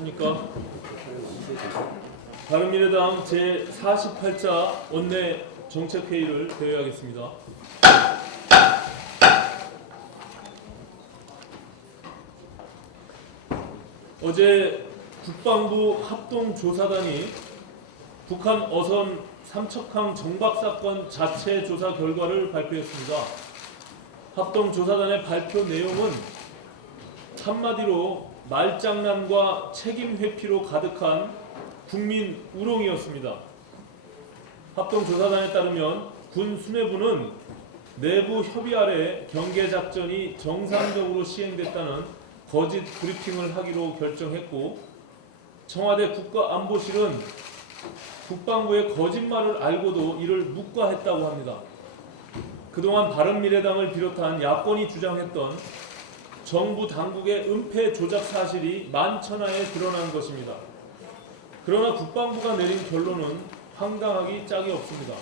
안녕하십니까. 바른미래당 제48차 원내 정책회의를 개회하겠습니다. 어제 국방부 합동조사단이 북한 어선 삼척항 정박사건 자체 조사 결과를 발표했습니다. 합동조사단의 발표 내용은 한마디로 말장난과 책임 회피로 가득한 국민 우롱이었습니다. 합동조사단에 따르면 군 수뇌부는 내부 협의 아래 경계작전이 정상적으로 시행됐다는 거짓 브리핑을 하기로 결정했고, 청와대 국가안보실은 국방부의 거짓말을 알고도 이를 묵과했다고 합니다. 그동안 바른미래당을 비롯한 야권이 주장했던 정부 당국의 은폐 조작 사실이 만천하에 드러난 것입니다. 그러나 국방부가 내린 결론은 황당하기 짝이 없습니다.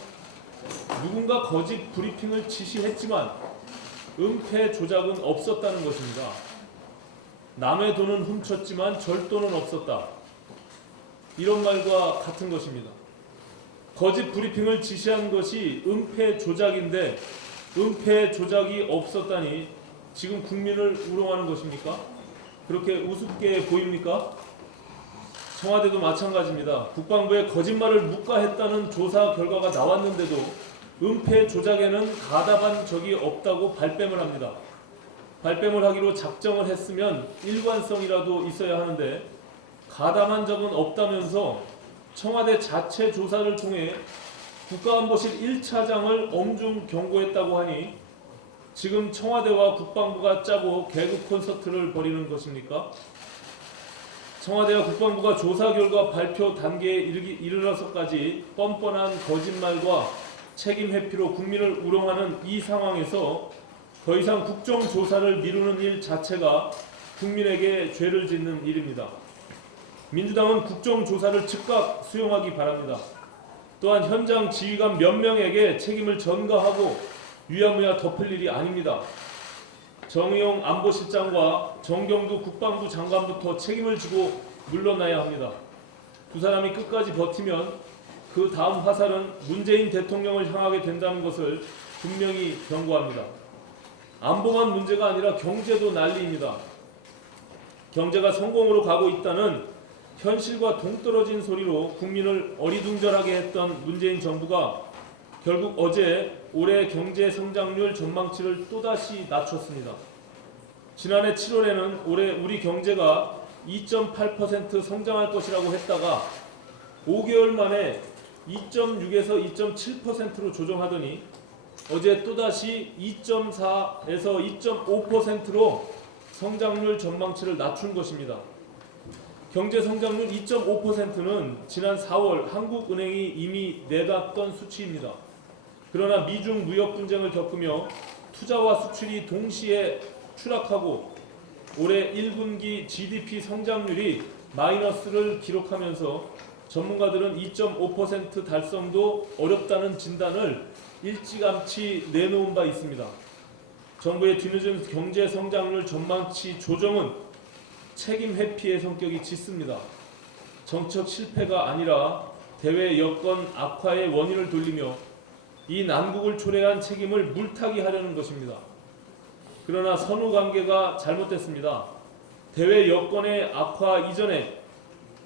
누군가 거짓 브리핑을 지시했지만 은폐 조작은 없었다는 것입니다. 남의 돈은 훔쳤지만 절도는 없었다. 이런 말과 같은 것입니다. 거짓 브리핑을 지시한 것이 은폐 조작인데 은폐 조작이 없었다니 지금 국민을 우롱하는 것입니까? 그렇게 우습게 보입니까? 청와대도 마찬가지입니다. 국방부에 거짓말을 묵과했다는 조사 결과가 나왔는데도 은폐 조작에는 가담한 적이 없다고 발뺌을 합니다. 발뺌을 하기로 작정을 했으면 일관성이라도 있어야 하는데 가담한 적은 없다면서 청와대 자체 조사를 통해 국가안보실 1차장을 엄중 경고했다고 하니 지금 청와대와 국방부가 짜고 개그 콘서트를 벌이는 것입니까? 청와대와 국방부가 조사 결과 발표 단계에 이르러서까지 뻔뻔한 거짓말과 책임 회피로 국민을 우롱하는 이 상황에서 더 이상 국정조사를 미루는 일 자체가 국민에게 죄를 짓는 일입니다. 민주당은 국정조사를 즉각 수용하기 바랍니다. 또한 현장 지휘관 몇 명에게 책임을 전가하고 유야무야 덮을 일이 아닙니다. 정의용 안보실장과 정경두 국방부 장관부터 책임을 지고 물러나야 합니다. 두 사람이 끝까지 버티면 그 다음 화살은 문재인 대통령을 향하게 된다는 것을 분명히 경고합니다. 안보만 문제가 아니라 경제도 난리입니다. 경제가 성공으로 가고 있다는 현실과 동떨어진 소리로 국민을 어리둥절하게 했던 문재인 정부가 결국 어제 올해 경제 성장률 전망치를 또다시 낮췄습니다. 지난해 7월에는 올해 우리 경제가 2.8% 성장할 것이라고 했다가 5개월 만에 2.6에서 2.7%로 조정하더니 어제 또다시 2.4에서 2.5%로 성장률 전망치를 낮춘 것입니다. 경제 성장률 2.5%는 지난 4월 한국은행이 이미 내놨던 수치입니다. 그러나 미중 무역 분쟁을 겪으며 투자와 수출이 동시에 추락하고 올해 1분기 GDP 성장률이 마이너스를 기록하면서 전문가들은 2.5% 달성도 어렵다는 진단을 일찌감치 내놓은 바 있습니다. 정부의 뒤늦은 경제 성장률 전망치 조정은 책임 회피의 성격이 짙습니다. 정책 실패가 아니라 대외 여건 악화의 원인을 돌리며 이 난국을 초래한 책임을 물타기 하려는 것입니다. 그러나 선후 관계가 잘못됐습니다. 대외 여건의 악화 이전에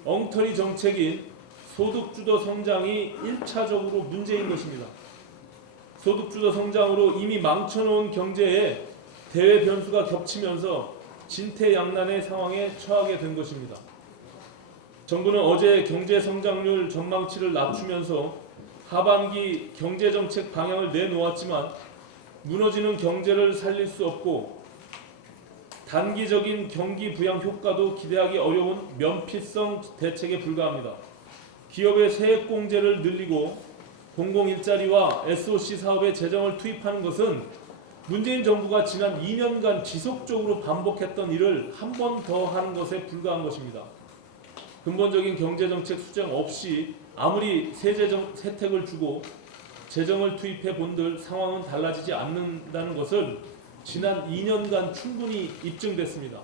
엉터리 정책인 소득주도 성장이 1차적으로 문제인 것입니다. 소득주도 성장으로 이미 망쳐놓은 경제에 대외 변수가 겹치면서 진퇴양난의 상황에 처하게 된 것입니다. 정부는 어제 경제 성장률 전망치를 낮추면서 하반기 경제정책 방향을 내놓았지만 무너지는 경제를 살릴 수 없고 단기적인 경기 부양 효과도 기대하기 어려운 면피성 대책에 불과합니다. 기업의 세액공제를 늘리고 공공일자리와 SOC 사업에 재정을 투입하는 것은 문재인 정부가 지난 2년간 지속적으로 반복했던 일을 한 번 더 하는 것에 불과한 것입니다. 근본적인 경제정책 수정 없이 아무리 세제 혜택을 주고 재정을 투입해 본들 상황은 달라지지 않는다는 것을 지난 2년간 충분히 입증됐습니다.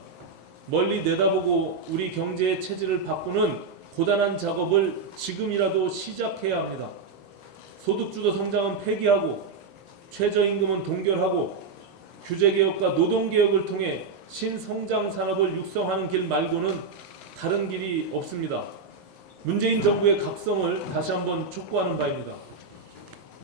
멀리 내다보고 우리 경제의 체질을 바꾸는 고단한 작업을 지금이라도 시작해야 합니다. 소득주도 성장은 폐기하고 최저임금은 동결하고 규제개혁과 노동개혁을 통해 신성장 산업을 육성하는 길 말고는 다른 길이 없습니다. 문재인 정부의 각성을 다시 한번 촉구하는 바입니다.